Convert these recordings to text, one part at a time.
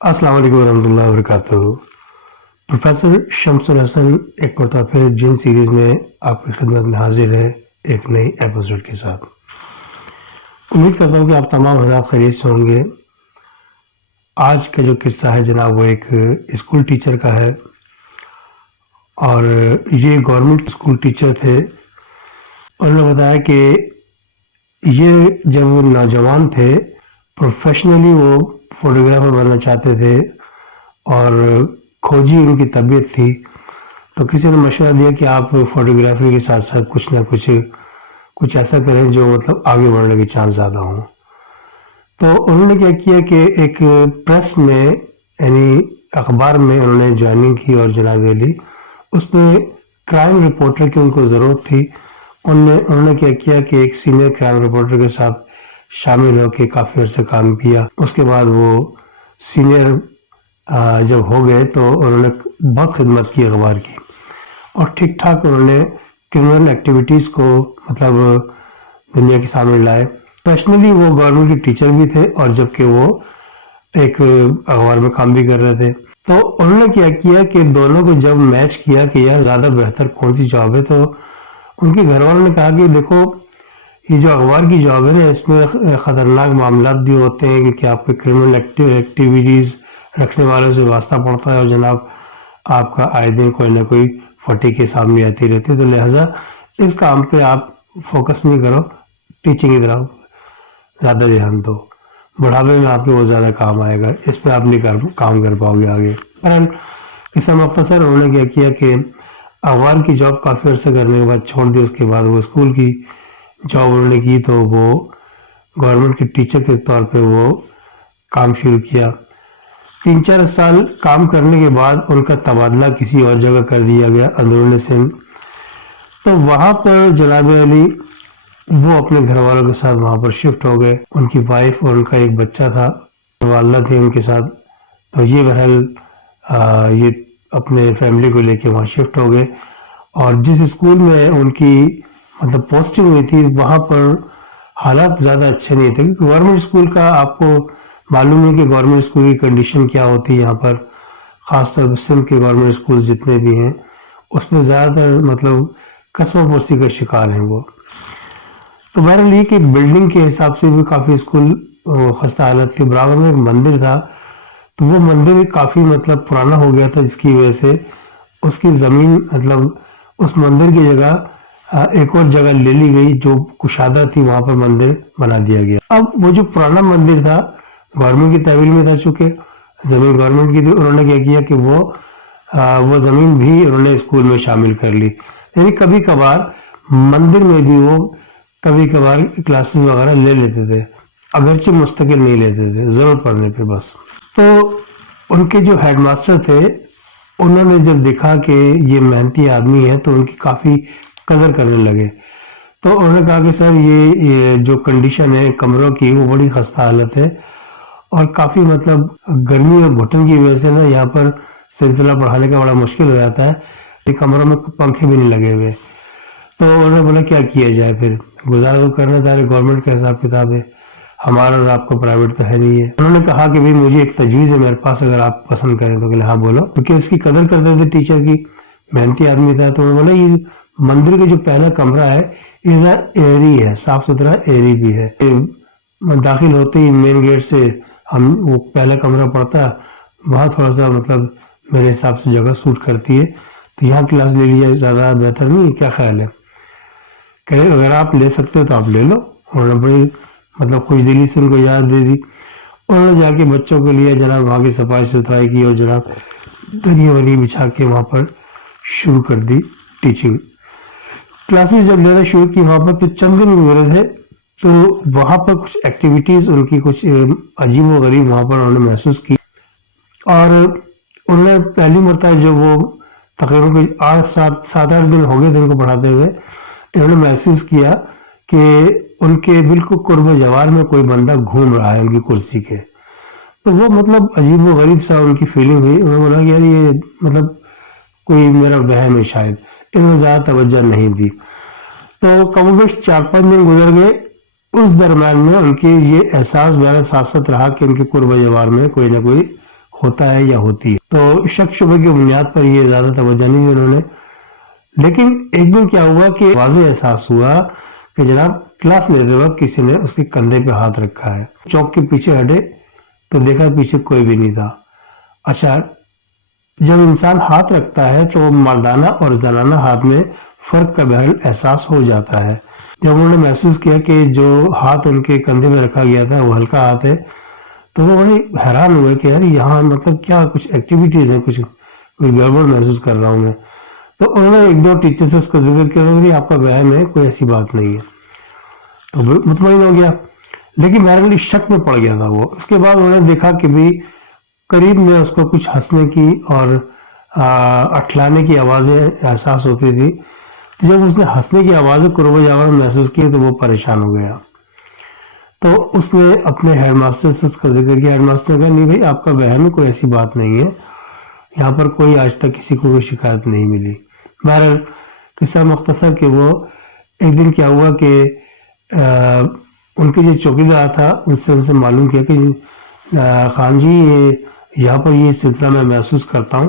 السلام علیکم ورحمۃ اللہ وبرکاتہ۔ پروفیسر شمس الحسن ایک مرتبہ پھر جن سیریز میں آپ کی خدمت میں حاضر ہے ایک نئی ایپیسوڈ کے ساتھ۔ امید کرتا ہوں کہ آپ تمام حضرات خیریت سے ہوں گے۔ آج کا جو قصہ ہے جناب وہ ایک اسکول ٹیچر کا ہے، اور یہ گورنمنٹ اسکول ٹیچر تھے۔ انہوں نے بتایا کہ یہ جب وہ نوجوان تھے پروفیشنلی وہ فوٹوگرافر بننا چاہتے تھے، اور کھوجی ان کی طبیعت تھی، تو کسی نے مشورہ دیا کہ آپ فوٹوگرافی کے ساتھ ساتھ کچھ نہ کچھ ایسا کریں جو مطلب آگے بڑھنے کے چانس زیادہ ہوں۔ تو انہوں نے کیا کیا کہ ایک پریس میں یعنی اخبار میں انہوں نے جوائننگ کی، اور جناب علی اس میں کرائم رپورٹر کی ان کو ضرورت تھی۔ انہوں نے کیا کیا کہ ایک سینئر کرائم رپورٹر کے ساتھ شامل ہو کے کافی عرصے کام کیا۔ اس کے بعد وہ سینئر جب ہو گئے تو انہوں نے بہت خدمت کی اخبار کی، اور ٹھیک ٹھاک انہوں نے کرمنل ایکٹیویٹیز کو مطلب دنیا کے سامنے لائے۔ پرسنلی وہ گورنمنٹ کے ٹیچر بھی تھے، اور جبکہ وہ ایک اخبار میں کام بھی کر رہے تھے۔ تو انہوں نے کیا کیا کہ دونوں کو جب میچ کیا کہ یار زیادہ بہتر کون سی جاب ہے، تو ان کے گھر والوں نے کہا کہ دیکھو یہ جو اخبار کی جاب ہے نا، اس میں خطرناک معاملات بھی ہوتے ہیں کہ آپ کے کرمنل ایکٹیویٹیز رکھنے والوں سے واسطہ پڑتا ہے، اور جناب آپ کا آئے دن کوئی نہ کوئی پھٹی کے سامنے آتی رہتی ہے، تو لہٰذا اس کام پہ آپ فوکس نہیں کرو، ٹیچنگ کی طرف زیادہ دھیان دو، بڑھاپے میں آپ کے وہ زیادہ کام آئے گا، اس پہ آپ نہیں کام کر پاؤ گے آگے۔ پر اس مختصر انہوں نے کیا کیا کہ اخبار کی جاب کافی عرصے کرنے کے بعد چھوڑ دی۔ اس کے بعد وہ اسکول کی جاب انہوں نے کی، تو وہ گورنمنٹ کے ٹیچر کے طور پہ وہ کام شروع کیا۔ 3-4 سال کام کرنے کے بعد ان کا تبادلہ کسی اور جگہ کر دیا گیا، اندرون سندھ۔ تو وہاں پر جناب علی وہ اپنے گھر والوں کے ساتھ وہاں پر شفٹ ہو گئے۔ ان کی وائف اور ان کا ایک بچہ تھا، والدہ تھی ان کے ساتھ۔ تو یہ بہرحال یہ اپنے فیملی کو لے کے وہاں شفٹ ہو گئے، اور جس اسکول میں ان کی مطلب پوسٹنگ ہوئی تھی وہاں پر حالات زیادہ اچھے نہیں تھے، کیونکہ گورنمنٹ اسکول کا آپ کو معلوم ہے کہ گورنمنٹ اسکول کی کنڈیشن کیا ہوتی ہے یہاں پر، خاص طور پر سندھ کے گورنمنٹ اسکول جتنے بھی ہیں اس میں زیادہ تر مطلب قسم پرسی کا شکار ہیں وہ۔ تو بہرحال یہ کہ بلڈنگ کے حساب سے بھی کافی اسکول خستہ حالت تھی۔ برابر میں ایک مندر تھا، تو وہ مندر کافی مطلب پرانا ہو گیا تھا، جس کی وجہ سے اس کی زمین مطلب اس مندر کی جگہ ایک اور جگہ لے لی گئی جو کشادہ تھی، وہاں پر مندر بنا دیا گیا۔ اب وہ جو پرانا مندر تھا گورنمنٹ کی تحویل میں تھا، چونکہ زمین گورنمنٹ کی تھی، انہوں نے کیا کیا کہ وہ زمین بھی انہوں نے اسکول میں شامل کر لی۔ یعنی کبھی کبھار مندر میں بھی وہ کبھی کبھار کلاسز وغیرہ لے لیتے تھے، اگرچہ مستقل نہیں لیتے تھے، ضرورت پڑنے پہ بس۔ تو ان کے جو ہیڈ ماسٹر تھے انہوں نے جب دیکھا کہ یہ محنتی آدمی ہے تو ان کی کافی قدر کرنے لگے۔ تو انہوں نے کہا کہ سر یہ جو کنڈیشن ہے کمروں کی وہ بڑی خستہ حالت ہے، اور کافی مطلب گرمی اور گھٹن کی وجہ سے نا یہاں پر سلسلہ پڑھانے کا بڑا مشکل ہو جاتا ہے، یہ کمروں میں پنکھے بھی نہیں لگے ہوئے۔ تو انہوں نے بولا کیا کیا جائے، پھر گزارا تو کرنا تھا، گورنمنٹ کا حساب کتاب ہے، ہمارا اور آپ کو پرائیویٹ تو ہے نہیں ہے۔ انہوں نے کہا کہ بھئی مجھے ایک تجویز ہے میرے پاس، اگر آپ پسند کریں تو۔ کہ ہاں بولو، کیونکہ اس کی قدر کرتے تھے ٹیچر کی، محنتی آدمی تھا۔ تو انہوں نے بولا یہ مندر کا جو پہلا کمرہ ہے یہ ایری ہے، صاف ستھرا ایری بھی ہے، داخل ہوتے ہی مین گیٹ سے ہم وہ پہلا کمرہ پڑتا ہے، وہاں تھوڑا سا مطلب میرے حساب سے جگہ سوٹ کرتی ہے، تو یہاں کلاس لے لیا زیادہ بہتر نہیں، کیا خیال ہے؟ کہ اگر آپ لے سکتے ہو تو آپ لے لو۔ انہوں نے بڑی مطلب خوش دلی سے ان کو یاد دے دی۔ انہوں نے جا کے بچوں کو لیا، جناب وہاں کی صفائی ستھرائی کی، اور جناب دری وری بچھا کے وہاں پر شروع کر دی ٹیچنگ کلاسز۔ جب لینا شروع کی وہاں پر تو چند دن گزرے تھے، تو وہاں پر کچھ ایکٹیویٹیز ان کی کچھ عجیب و غریب وہاں پر انہوں نے محسوس کی، اور انہوں نے پہلی مرتبہ جو وہ تقریباً 7-8 دن ہو گئے تھے ان کو پڑھاتے ہوئے، انہوں نے محسوس کیا کہ ان کے بالکل قرب جوار میں کوئی بندہ گھوم رہا ہے ان کی کرسی کے۔ تو وہ مطلب عجیب و غریب سا ان کی فیلنگ ہوئی۔ انہوں نے بولا کہ یار یہ مطلب کوئی میرا وہم ہے شاید، انہوں نے زیادہ توجہ نہیں دی۔ تو کم و بیش 4-5 دن گزر گئے، اس درمیان میں ان کے یہ احساس میرے ساتھ ساتھ رہا کہ ان کے قرب جوار میں کوئی نہ کوئی ہوتا ہے یا ہوتی ہے. تو شک شبے کی بنیاد پر یہ زیادہ توجہ نہیں دی انہوں نے. لیکن ایک دن کیا ہوا کہ واضح احساس ہوا کہ جناب کلاس لیتے وقت کسی نے اس کے کندھے پہ ہاتھ رکھا ہے. چوک کے پیچھے ہٹے تو دیکھا پیچھے کوئی بھی نہیں تھا. اچھا، جب انسان ہاتھ رکھتا ہے تو مردانہ اور زنانہ ہاتھ میں فرق کا بہرحال احساس ہو جاتا ہے. جب انہوں نے محسوس کیا کہ جو ہاتھ ان کے کندھے میں رکھا گیا تھا وہ ہلکا ہاتھ ہے تو وہ بڑے حیران ہوئے کہ یار یہاں مطلب کیا کچھ ایکٹیویٹیز ہیں، کچھ گڑبڑ محسوس کر رہا ہوں میں. تو انہوں نے ایک دو ٹیچر سے اس کو ذکر کیا، آپ کا وہم ہے، کوئی ایسی بات نہیں ہے. تو مطمئن ہو گیا، لیکن بہرحال شک میں پڑ گیا تھا وہ. اس کے بعد انہوں نے دیکھا کہ بھی قریب میں اس کو کچھ ہنسنے کی اور اٹھلانے کی آوازیں احساس ہوتی تھی. جب اس نے ہنسنے کی آوازیں قرب جاور محسوس کی تو وہ پریشان ہو گیا. تو اس نے اپنے ہیڈ ماسٹر سے اس کا ذکر کیا. ہیڈ ماسٹر نے کہا نہیں بھائی آپ کا وہم ہے، کوئی ایسی بات نہیں ہے، یہاں پر کوئی آج تک کسی کو کوئی شکایت نہیں ملی. بہرحال قصہ مختصر کہ وہ ایک دن کیا ہوا کہ ان کے جو چوکیدار تھا اس سے ان سے معلوم کیا کہ خان جی یہاں پر یہ سلسلہ میں محسوس کرتا ہوں،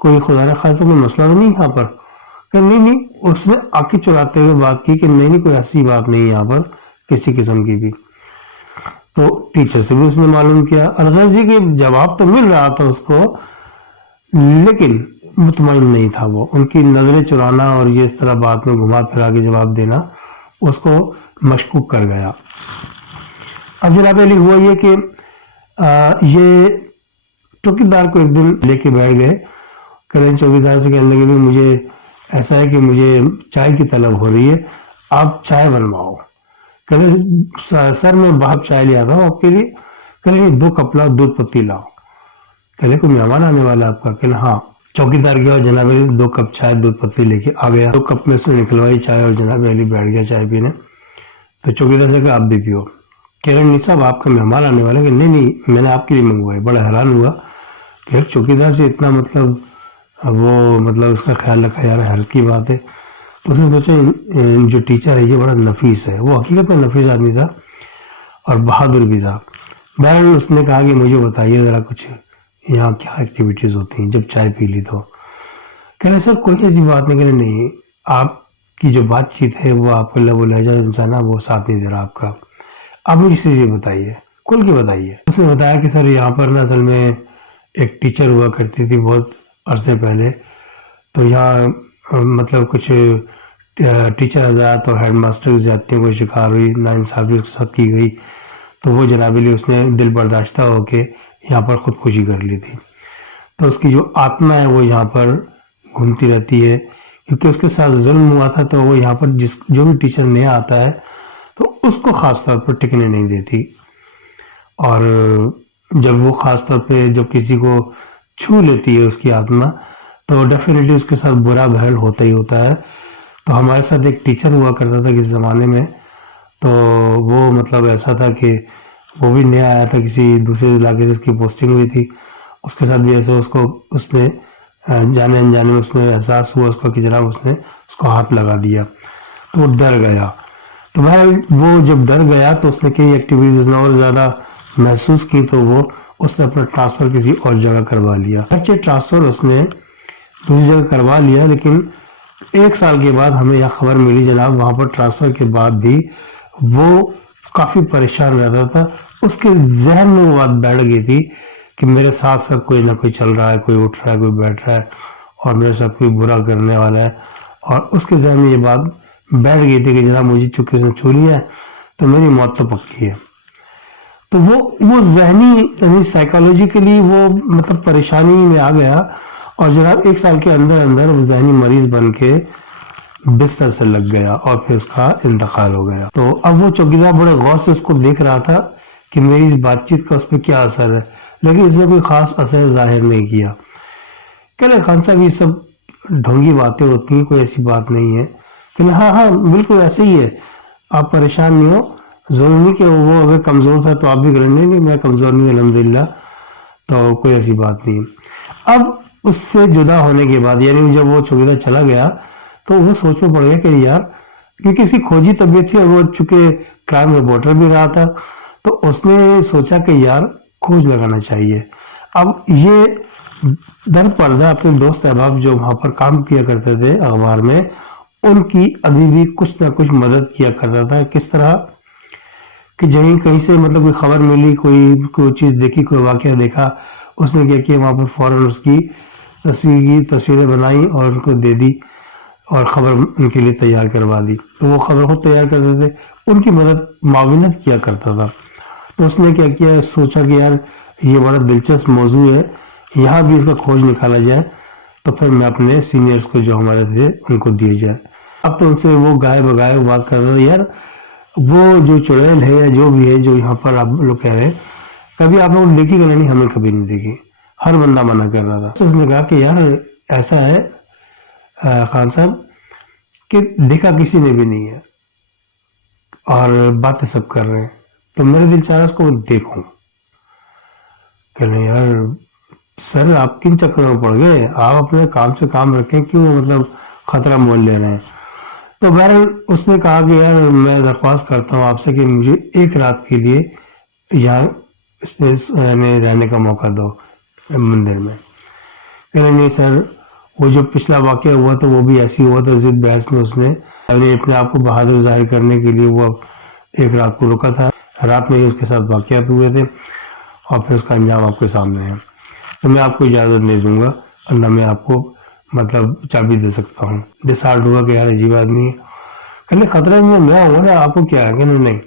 کوئی خدا نہ خاصا کوئی مسئلہ تو نہیں یہاں پر. کہ نہیں. اس نے آنکھیں چراتے ہوئے بات کی کہ نہیں کوئی ایسی بات نہیں یہاں پر کسی قسم کی بھی. تو ٹیچر سے بھی اس نے معلوم کیا. الغرض جی کے جواب تو مل رہا تھا اس کو لیکن مطمئن نہیں تھا وہ. ان کی نظریں چرانا اور یہ اس طرح بات میں گھما پھرا کے جواب دینا اس کو مشکوک کر گیا. اب جناب علی ہوا یہ کہ یہ چوکیدار کو ایک دن لے کے بیٹھ گئے. کہیں چوکیدار سے کہنے لگے مجھے ایسا ہے کہ مجھے چائے کی طلب ہو رہی ہے، آپ چائے بنواؤ. کہنے سر میں باہر چائے لے آتا ہوں آپ کے لیے. کہنے 2 کپ لاؤ، دودھ پتی لاؤ. کہنے کوئی مہمان آنے والا آپ کا؟ کہنے ہاں. چوکیدار کیا جناب علی 2 کپ چائے دودھ پتی لے کے آ گیا. 2 کپ میں سے نکلوائی چائے اور جناب علی بیٹھ گیا چائے پینے. تو چوکیدار سے کہا آپ بھی پیو. کہہ رہے نہیں صاحب آپ کا مہمان آنے والا. کہ نہیں میں نے آپ کے لیے منگوائی. بڑا حیران ہوا کہ چوکیدار سے اتنا مطلب اس کا خیال رکھا جا رہا ہے، ہلکی بات ہے. تو اس نے سوچا جو ٹیچر ہے یہ بڑا نفیس ہے. وہ حقیقت میں نفیس آدمی تھا اور بہادر بھی تھا. بہرحال اس نے کہا کہ مجھے بتائیے ذرا کچھ یہاں کیا ایکٹیویٹیز ہوتی ہیں جب چائے پی لی تو. کہہ رہے سر کوئی ایسی بات نہیں. کہنے نہیں آپ کی جو بات چیت ہے وہ آپ کا لب و لہجہ انسان وہ ساتھ نہیں دے رہا آپ کا. آپ مجھے اس لیے بتائیے، کھل کے بتائیے. اس نے بتایا کہ سر یہاں پر نا اصل میں ایک ٹیچر ہوا کرتی تھی بہت عرصے پہلے. تو یہاں مطلب کچھ ٹیچر حضرات اور ہیڈ ماسٹر کی زیادتیوں کو شکار ہوئی، ناانصافی اس کے ساتھ کی گئی. تو وہ جناب علی اس نے دل برداشتہ ہو کے یہاں پر خودکشی کر لی تھی. تو اس کی جو آتما ہے وہ یہاں پر گھومتی رہتی ہے کیونکہ اس کے ساتھ ظلم ہوا تھا. تو وہ یہاں پر جو بھی ٹیچر نیا آتا ہے تو اس کو خاص طور پر ٹکنے نہیں دیتی. اور جب وہ خاص طور پہ جب کسی کو چھو لیتی ہے اس کی آتما تو ڈیفینیٹلی اس کے ساتھ برا بھل ہوتا ہی ہوتا ہے. تو ہمارے ساتھ ایک ٹیچر ہوا کرتا تھا کس زمانے میں. تو وہ مطلب ایسا تھا کہ وہ بھی نیا آیا تھا کسی دوسرے علاقے سے، اس کی پوسٹنگ ہوئی تھی. اس کے ساتھ بھی ایسے اس نے جانے انجانے میں اس نے احساس ہوا اس کو کہ جناب اس نے اس کو ہاتھ لگا دیا. تو وہ ڈر گیا. تو بہرحال وہ جب ڈر گیا تو اس نے کئی ایکٹیویٹیز اور زیادہ محسوس کی تو وہ اس نے اپنا ٹرانسفر کسی اور جگہ کروا لیا. اگرچہ ٹرانسفر اس نے دوسری جگہ کروا لیا لیکن 1 سال کے بعد ہمیں یہ خبر ملی جناب وہاں پر ٹرانسفر کے بعد بھی وہ کافی پریشان رہتا تھا. اس کے ذہن میں وہ بات بیٹھ گئی تھی کہ میرے ساتھ ساتھ کوئی نہ کوئی چل رہا ہے، کوئی اٹھ رہا ہے، کوئی بیٹھ رہا ہے اور میرے ساتھ کوئی برا کرنے والا ہے. اور اس کے ذہن میں یہ بات بیٹھ گئی تھی کہ جناب مجھے چونکہ اس نے چھو لیا ہے تو میری موت تو پکی ہے. تو وہ ذہنی یعنی سائیکالوجیکلی وہ مطلب پریشانی میں آ گیا اور جناب 1 سال کے اندر اندر وہ ذہنی مریض بن کے بستر سے لگ گیا اور پھر اس کا انتقال ہو گیا. تو اب وہ چوکیدار بڑے غور سے اس کو دیکھ رہا تھا کہ میری اس بات چیت کا اس پہ کیا اثر ہے، لیکن اس نے کوئی خاص اثر ظاہر نہیں کیا. کہ خان صاحب یہ سب ڈھونگی باتیں ہوتی ہیں، کوئی ایسی بات نہیں ہے. کہ ہاں بالکل ایسے ہی ہے، آپ پریشان نہیں ہو. ضرور نہیں کہ وہ اگر کمزور تھا تو آپ بھی کریں. نہیں میں کمزور نہیں الحمدللہ، تو کوئی ایسی بات نہیں. اب اس سے جدا ہونے کے بعد یعنی جب وہ چوکیدار چلا گیا تو وہ سوچ میں پڑ گیا کہ یار کیونکہ اس کی کھوجی طبیعت تھی اور وہ چونکہ کرائم رپورٹر بھی رہا تھا تو اس نے سوچا کہ یار کھوج لگانا چاہیے. اب یہ در پردہ اپنے دوست احباب جو وہاں پر کام کیا کرتے تھے اخبار میں، ان کی ابھی بھی کچھ نہ کچھ مدد کیا کرتا تھا. کس طرح کہ کہیں سے مطلب کوئی خبر ملی، کوئی چیز دیکھی، کوئی واقعہ دیکھا، اس نے کیا کیا وہاں پر فوراً اس کی تصویریں بنائی اور ان کو دے دی اور خبر ان کے لیے تیار کروا دی. تو وہ خبر خود تیار کرتے تھے، ان کی مدد معاونت کیا کرتا تھا. تو اس نے کیا کیا، سوچا کہ یار یہ بڑا دلچسپ موضوع ہے، یہاں بھی اس کا کھوج نکالا جائے، تو پھر میں اپنے سینئرز کو جو ہمارے تھے ان کو دیے جائے. اب تو ان سے وہ گائے بگائے بات کر رہے ہیں، یار وہ جو چڑیل ہے یا جو بھی ہے جو یہاں پر آپ لوگ کہہ رہے ہیں، کبھی آپ لوگ دیکھی کہ نہیں؟ ہمیں کبھی نہیں دیکھی. ہر بندہ منع کر رہا تھا. اس نے کہا کہ یار ایسا ہے خان صاحب کہ دیکھا کسی نے بھی نہیں ہے اور باتیں سب کر رہے ہیں، تو میرے دل چاہ رہا اس کو دیکھوں. کہ نہیں یار سر، آپ کن چکروں میں پڑ گئے؟ آپ اپنے کام سے کام رکھیں، کیوں مطلب خطرہ مول لے رہے ہیں؟ تو بہرحال اس نے کہا کہ یار میں درخواست کرتا ہوں آپ سے کہ مجھے ایک رات کے لیے یہاں اسپیس میں رہنے کا موقع دو مندر میں. کہنے نہیں سر، وہ جو پچھلا واقعہ ہوا تو وہ بھی ایسی ہوا تھا، ضد بحث میں اس نے اپنے آپ کو بہادر ظاہر کرنے کے لیے وہ ایک رات کو رکا تھا. رات میں ہی اس کے ساتھ واقعات ہوئے تھے اور پھر اس کا انجام آپ کے سامنے ہے. تو میں آپ کو اجازت نہیں دوں گا اور نہ میں آپ کو مطلب چابی دے سکتا ہوں. ڈسہارٹ ہوا کہ یار عجیب آدمی ہے. کہنے خطرے میں میں ہوں نا، آپ کو کیا ہے؟ کہ نہیں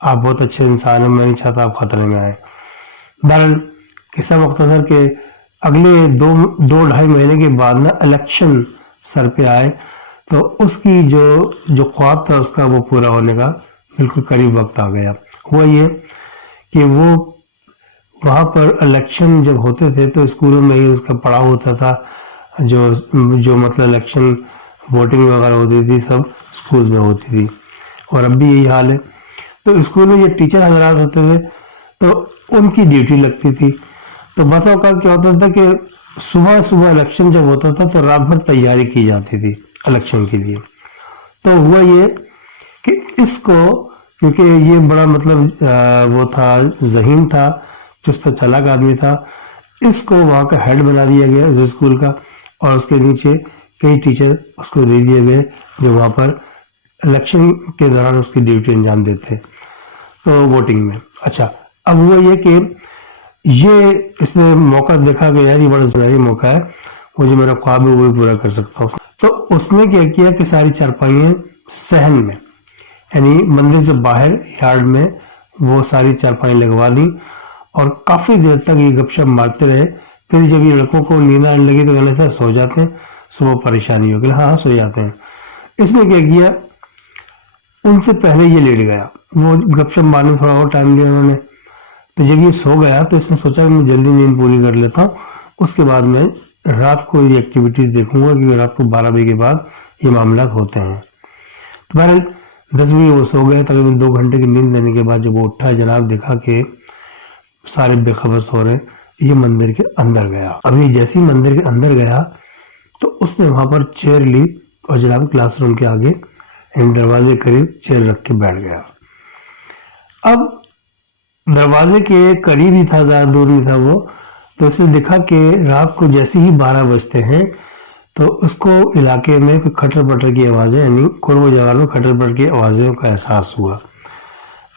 آپ بہت اچھے انسان ہیں، میں نہیں چاہتا آپ خطرے میں آئے. بہرحال قصہ مختصر کہ اگلے دو ڈھائی مہینے کے بعد نا الیکشن سر پہ آئے، تو اس کی جو خواب تھا اس کا وہ پورا ہونے کا بالکل قریب وقت آ گیا. ہوا یہ کہ وہ وہاں پر الیکشن جب ہوتے تھے تو اسکولوں میں ہی اس کا پڑاؤ ہوتا تھا، جو مطلب الیکشن ووٹنگ وغیرہ ہوتی تھی سب اسکولز میں ہوتی تھی، اور اب بھی یہی حال ہے. تو اسکول میں جو ٹیچر حضرات ہوتے تھے تو ان کی ڈیوٹی لگتی تھی. تو بس اوقات کیا ہوتا تھا کہ صبح الیکشن جب ہوتا تھا تو رات بھر تیاری کی جاتی تھی الیکشن کے لیے. تو ہوا یہ کہ اس کو، کیونکہ یہ بڑا مطلب وہ تھا، ذہین تھا، چست چالاک آدمی تھا، اس کو وہاں کا ہیڈ بنا دیا گیا اس اسکول کا، اور اس کے نیچے کئی ٹیچر اس کو دے دیے گئے جو وہاں پر الیکشن کے دوران اس کی ڈیوٹی انجام دیتے تو ووٹنگ میں. اچھا اب وہ یہ کہ یہ اس نے موقع دیکھا کہ یار یہ بڑا ضروری موقع ہے، وہ جو میرا خواب ہے وہ بھی پورا کر سکتا ہوں. تو اس نے کیا کیا کہ ساری چارپائیاں صحن میں، یعنی مندر سے باہر یارڈ میں وہ ساری چارپائیں لگوا دی اور کافی دیر تک یہ گپ شپ مارتے رہے. پھر جب یہ لڑکوں کو نیند آنے لگی تو کہنے سے سو جاتے ہیں، صبح پریشانی ہوگی. ہاں سو جاتے ہیں. اس نے کیا کیا، ان سے پہلے یہ لیٹ گیا، وہ گپ شپ مارنے تھوڑا اور ٹائم لیا انہوں نے. تو جب یہ سو گیا تو اس نے سوچا کہ میں جلدی نیند پوری کر لیتا ہوں، اس کے بعد میں رات کو یہ ایکٹیویٹیز دیکھوں گا، کیونکہ رات کو 12 بجے کے بعد یہ معاملات ہوتے ہیں. تو بہرحال 10 بجے وہ سو گئے. تقریباً 2 گھنٹے کی نیند لینے کے بعد جب وہ اٹھا، جناب دیکھا کہ سارے بے خبر سو رہے. یہ مندر کے اندر گیا. ابھی جیسے ہی مندر کے اندر گیا تو اس نے وہاں پر چیئر لی اور جناب کلاس روم کے آگے دروازے قریب چیئر رکھ کے بیٹھ گیا. اب دروازے کے قریب ہی تھا، زیادہ دور نہیں تھا وہ. تو اس نے دیکھا کہ رات کو جیسے ہی 12 بجتے ہیں تو اس کو علاقے میں کوئی کھٹر پٹر کی آوازیں، یعنی قرب و جوار میں کھٹر پٹر کی آوازوں کا احساس ہوا.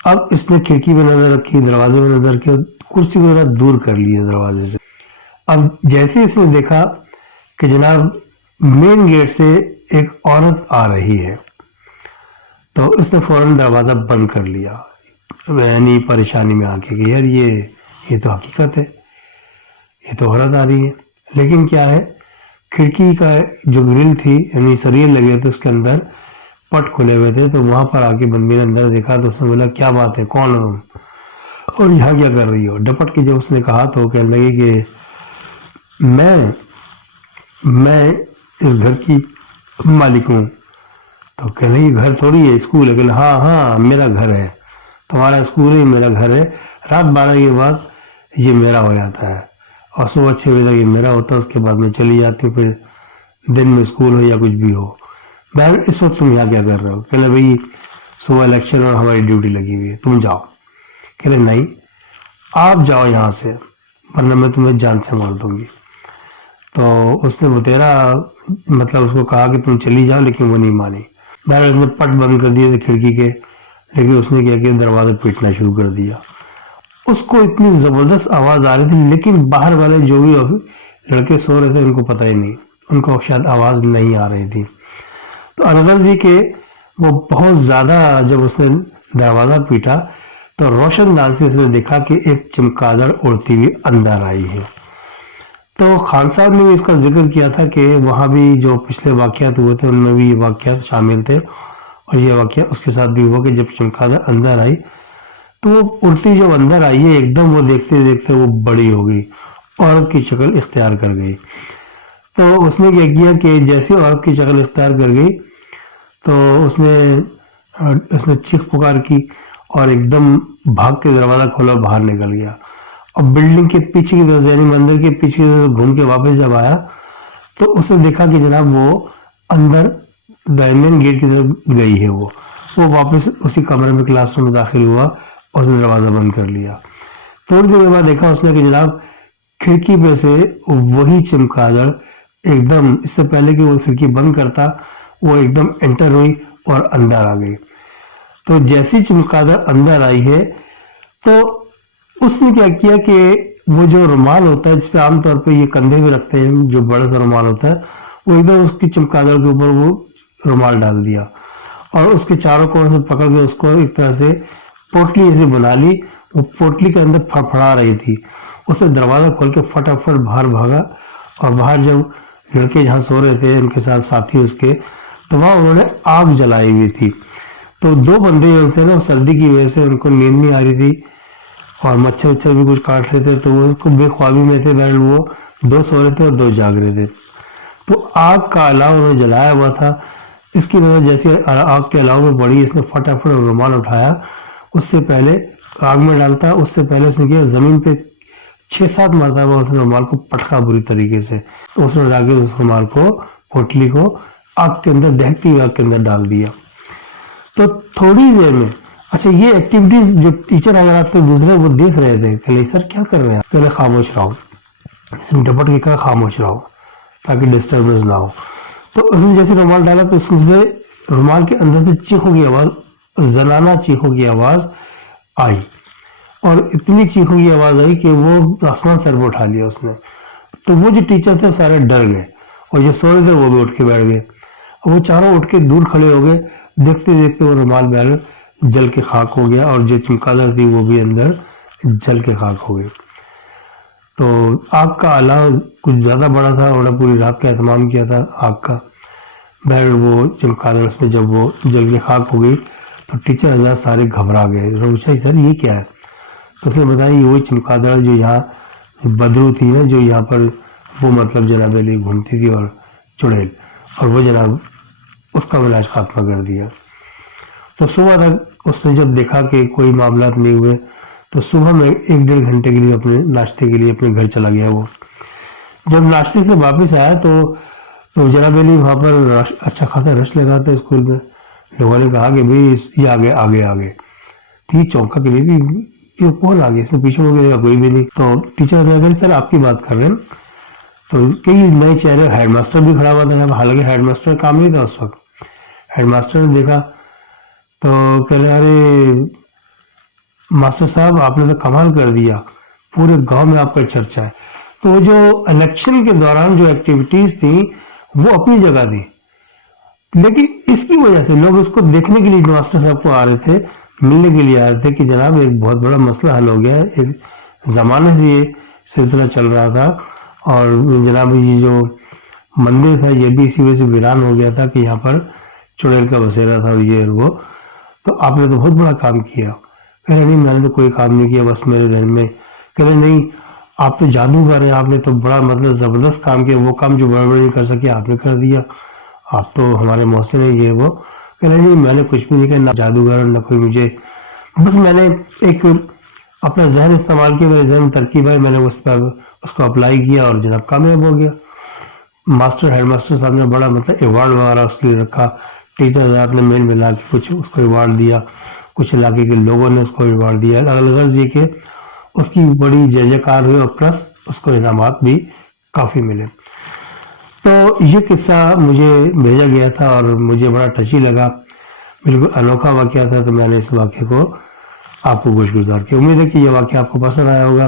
اب اس نے کھڑکی پہ نظر رکھی، دروازے پہ نظر رکھی، کرسی کو ذرا دور کر لی دروازے سے. اب جیسے اس نے دیکھا کہ جناب مین گیٹ سے ایک عورت آ رہی ہے تو اس نے فوراً دروازہ بند کر لیا، یعنی پریشانی میں آ کے کہ یار یہ تو حقیقت ہے، یہ تو عورت آ رہی ہے. لیکن کیا ہے، کھڑکی کا جو گرل تھی، یعنی سریے لگے تھے اس کے اندر پٹ کھلے ہوئے تھے. تو وہاں پر آ کے بندی نے اندر دیکھا تو اس نے بولا کیا بات ہے، کون ہو اور یہاں کیا کر رہی ہو؟ ڈپٹ کے جب اس نے کہا تو کہنے لگی کہ میں اس گھر کی مالک ہوں. تو کہنے لگی گھر تھوڑی ہے، اسکول ہے. کہ ہاں میرا گھر ہے، تمہارا اسکول ہے، میرا گھر ہے. رات 12 کے بعد یہ میرا ہو جاتا ہے اور صبح 6 بجے تک یہ میرا ہوتا ہے. اس کے بعد میں چلی جاتی ہوں، پھر دن میں اسکول ہو یا کچھ بھی ہو. بہر اس وقت تم یہاں کیا کر رہے ہو؟ کہنے بھائی صبح الیکشن اور ہماری ڈیوٹی لگی ہوئی ہے، تم جاؤ. کہنے نہیں آپ جاؤ یہاں سے، ورنہ میں تمہیں جان سے مار دوں گی. تو اس نے بتیرا مطلب اس کو کہا کہ تم چلی جاؤ، لیکن وہ نہیں مانی. بہرحال اس نے پٹ بند کر دیے تھے کھڑکی کے، لیکن اس نے کیا کہ دروازہ پیٹنا شروع کر دیا. اس کو اتنی زبردست آواز آ رہی تھی، لیکن باہر والے جو بھی لڑکے سو رہے تھے ان کو پتہ ہی نہیں، ان کو شاید آواز نہیں آ رہی تھی. تو الغرض یہ کہ وہ بہت زیادہ جب اس نے دروازہ پیٹا تو روشن دان سے اس نے دیکھا کہ ایک چمگادڑ اڑتی ہوئی اندر آئی ہے. تو خان صاحب نے اس کا ذکر کیا تھا کہ وہاں بھی جو پچھلے واقعات ہوئے تھے ان میں بھی یہ واقعات شامل تھے، اور یہ واقعہ اس کے ساتھ بھی ہوا کہ جب چمگادڑ اندر آئی تو وہ اڑتی جو اندر آئی ہے ایک دم وہ دیکھتے دیکھتے وہ بڑی ہو گئی، عورت کی شکل اختیار کر گئی. تو اس نے کیا کیا کہ جیسے عورت کی شکل اختیار کر گئی تو اس نے چیخ پکار کی اور ایک دم بھاگ کے دروازہ کھولا، باہر نکل گیا. اور بلڈنگ کے پیچھے کی طرف یعنی مندر کے پیچھے کی طرف گھوم کے واپس جب آیا تو اس نے دیکھا کہ جناب وہ اندر مین گیٹ کی طرف گئی ہے. وہ واپس اسی کمرے میں کلاس روم میں داخل ہوا اور اس نے دروازہ بند کر لیا. تھوڑی دیر بعد دیکھا اس نے کہ جناب کھڑکی پہ سے وہی چمگادڑ ایک دم اس سے پہلے کہ وہ کھڑکی بند کرتا وہ ایک دم انٹر ہوئی اور اندر آ گئی. تو جیسی چمگادڑ اندر آئی ہے تو اس نے کیا کیا کہ وہ جو رومال ہوتا ہے جس پہ عام طور پہ یہ کندھے پہ رکھتے ہیں، جو بڑا سا رومال ہوتا ہے، وہ ادھر اس کی چمگادڑ کے اوپر وہ رومال ڈال دیا اور اس کے چاروں کور سے پکڑ کے اس کو ایک طرح سے پوٹلی ایسے بنا لی. وہ پوٹلی کے اندر پھڑپھڑا رہی تھی. اس نے دروازہ کھول کے فٹافٹ باہر بھاگا اور باہر جب لڑکے جہاں سو رہے تھے ان کے ساتھ ساتھی اس کے، تو وہاں انہوں نے آگ جلائی ہوئی تھی. تو دو بندے جو تھے نا سردی کی وجہ سے ان کو نیند نہیں آ رہی تھی اور مچھر وچھر بھی کچھ کاٹ رہے تھے، تو وہ بے خوابی میں تھے. بہرحال وہ دو سو رہے تھے اور دو جاگ رہے تھے. تو آگ کا الاؤ انہوں نے جلایا ہوا تھا. اس کی وجہ جیسے آگ کے الاؤ میں پڑی اس نے فٹافٹ رومال اٹھایا، اس سے پہلے آگ میں ڈالتا اس سے پہلے اس نے کیا زمین پہ 6-7 مرتبہ اس نے رومال کو پٹکا بری طریقے سے. تو اس نے لا کے اس رومال کو پوٹلی کو آگ کے اندر دہتی ہوئی آگ کے اندر ڈال دیا. تو تھوڑی دیر میں اچھا یہ ایکٹیویٹیز جو ٹیچر اگر آپ سے دوسرے وہ دیکھ رہے تھے کہ سر کیا کر رہے ہیں، پہلے خاموش رہو، اس نے ڈپٹ کے کہا خاموش رہو تاکہ ڈسٹربنس نہ ہو. تو اس نے جیسے رومال ڈالا تو اس سے رومال کے اندر سے چیخوں کی آواز، زنانہ چیخوں کی آواز آئی اور اتنی چیخوں کی آواز آئی کہ وہ آسمان سر پہ اٹھا لیا اس نے. تو وہ جو ٹیچر تھے سارے ڈر گئے اور جو سو رہے تھے وہ بھی اٹھ کے بیٹھ گئے. وہ چاروں اٹھ کے دور کھڑے ہو گئے. دیکھتے دیکھتے وہ رومال بیل جل کے خاک ہو گیا اور جو چمگادڑ تھی وہ بھی اندر جل کے خاک ہو گئی. تو آگ کا اعلیٰ کچھ زیادہ بڑا تھا، انہوں نے پوری رات کا اہتمام کیا تھا آگ کا. بہرحال وہ چمگادڑ اس میں جب وہ جل کے خاک ہو گئی تو ٹیچر حضرات سارے گھبرا گئے. پوچھا سر یہ کیا ہے؟ تو اس نے بتایا یہ وہی چمگادڑ جو یہاں بدرو تھی نا، جو یہاں پر وہ مطلب جناب علی گھومتی تھی اور چڑیل، اور وہ جناب اس کا علاج خاتمہ کر دیا. تو صبح تک اس نے جب دیکھا کہ کوئی معاملات نہیں ہوئے تو صبح میں 1-1.5 گھنٹے کے لیے اپنے ناشتے کے لیے اپنے گھر چلا گیا. وہ جب ناشتے سے واپس آیا تو جناب علی وہاں پر اچھا خاصا رش لگا تھا اسکول میں. لوگوں نے کہا کہ بھائی یہ آگے آگے آگے تھی چونکا کے لیے بھی کون آگے، اس میں پیچھے ہو گیا کوئی بھی نہیں. تو ٹیچر نے سر آپ کی بات کر رہے ہیں. تو کئی نئے چہرے، ہیڈ ماسٹر بھی کھڑا ہوا تھا، حالانکہ ہیڈ ماسٹر کام نہیں تھا اس وقت. ہیڈ ماسٹر نے دیکھا تو کہہ رہے ارے ماسٹر صاحب آپ نے تو کمال کر دیا، پورے گاؤں میں آپ کا چرچا ہے. تو وہ جو الیکشن کے دوران جو ایکٹیویٹیز تھیں وہ اپنی جگہ تھی، لیکن اس کی وجہ سے لوگ اس کو دیکھنے کے لیے ماسٹر صاحب کو آ رہے تھے، ملنے کے لیے آ رہے تھے کہ جناب ایک بہت بڑا مسئلہ حل ہو گیا ہے. ایک زمانے سے یہ سلسلہ چل رہا تھا اور جناب یہ جو مندر تھا یہ بھی اسی وجہ سے ویران ہو گیا تھا کہ یہاں پر چڑیل کا بسیرا تھا اور یہ وہ. تو آپ نے تو بہت بڑا کام کیا. کہہ رہے نہیں میں نے تو کوئی کام نہیں کیا، بس میرے ذہن میں. کہہ رہے نہیں آپ تو جادوگر ہیں، آپ نے تو بڑا مطلب زبردست کام کیا، وہ کام جو بڑے بڑے نہیں کر سکے آپ نے کر دیا، آپ تو ہمارے محسن ہیں یہ وہ. کہہ رہے نہیں میں نے کچھ بھی نہیں کیا، نہ جادوگر نہ کوئی مجھے، بس میں نے ایک اپنا ذہن استعمال کیا، میرے ذہن ترکیب ہے، میں نے اس کو اپلائی کیا اور جناب کامیاب ہو گیا. ماسٹر ہیڈ ماسٹر صاحب نے بڑا مطلب ایوارڈ وغیرہ اس کے لیے رکھا. ٹیچر حضرات نے میل ملا کے کچھ اس کو ایوارڈ دیا، کچھ علاقے کے لوگوں نے اس کو ایوارڈ دیا. غرض یہ کہ اس کی بڑی جے جے کار ہوئی اور پلس اس کو انعامات بھی کافی ملے. تو یہ قصہ مجھے بھیجا گیا تھا اور مجھے بڑا ٹچی لگا, بالکل انوکھا واقعہ تھا, تو میں نے اس واقعے کو آپ کو گوش گزار کیا. امید ہے کہ یہ واقعہ آپ کو پسند آیا ہوگا,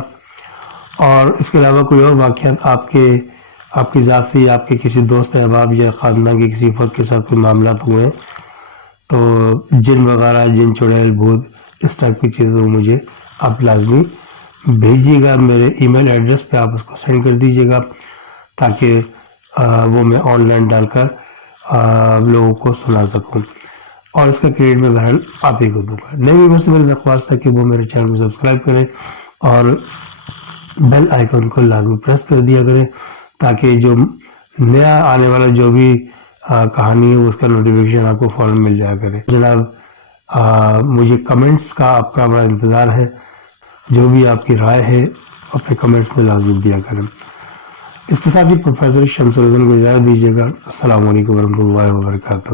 اور اس کے علاوہ کوئی اور واقعات آپ کی ذات سے یا آپ کے کسی دوست احباب یا خاندان کے کسی فرد کے ساتھ کوئی معاملات ہوئے ہیں تو جن وغیرہ, جن چڑیل, بھوت, اس ٹائپ کی چیزیں مجھے آپ لازمی بھیجیے گا. میرے ای میل ایڈریس پہ آپ اس کو سینڈ کر دیجیے گا تاکہ وہ میں آن لائن ڈال کر لوگوں کو سنا سکوں, اور اس کا کریڈٹ میں بہرحال آپ ہی کو دوں گا. نئی ویورز سے میری درخواست ہے کہ وہ میرے چینل کو سبسکرائب کریں اور بیل آئیکن کو لازمی پریس کر دیا کریں تاکہ جو نیا آنے والا جو بھی کہانی ہے اس کا نوٹیفیکیشن آپ کو فوراً مل جایا کرے. جناب مجھے کمنٹس کا آپ کا بڑا انتظار ہے, جو بھی آپ کی رائے ہے اپنے کمنٹس میں لازمی دیا کریں. اس کے ساتھ ہی پروفیسر شمس الحسن کو اجازت دیجیے گا. السلام علیکم ورحمۃ اللہ وبرکاتہ.